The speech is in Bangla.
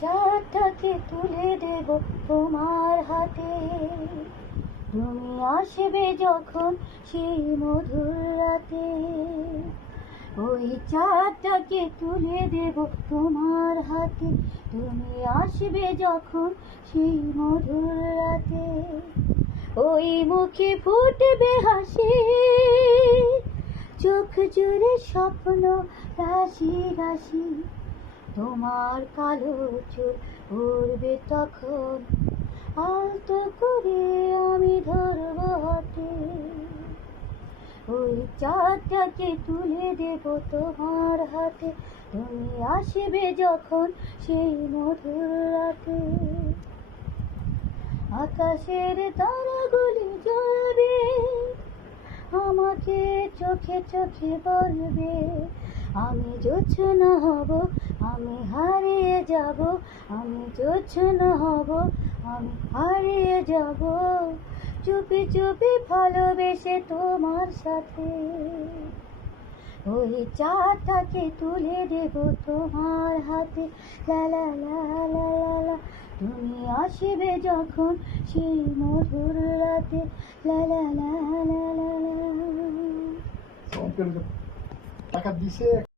চারটাকে তুলে দেব তোমার হাতে। তুমি আসবে যখন সেই মধুর রাতে। ওই চারটাকে তুলে দেব তোমার হাতে। তুমি আসবে যখন সেই মধুর রাতে। ওই মুখে ফুটবে হাসি, চোখ জুড়ে স্বপ্ন, রাশি রাশি। তোমার কালো চুল উড়বে তখন। আলতো করে আমি ধরব হাতে। ওই চারটাকে তুলে দেব তোমার হাতে। তুমি আসবে যখন সেই মধুর রাতে। আকাশের তারাগুলি জ্বলবে, আমাকে চোখে চোখে বলবে আমি জোছনা হব, আমি হারিয়ে যাব, আমি জোছনা হব, আমি হারিয়ে যাব। চুপি চুপি ভালোবেসে তোমার সাথে। ওই চাটাকে তুলে দেব তোমার হাতে। তুমি আসবে যখন সেই মধুর রাতে। লা টাকা দিছে।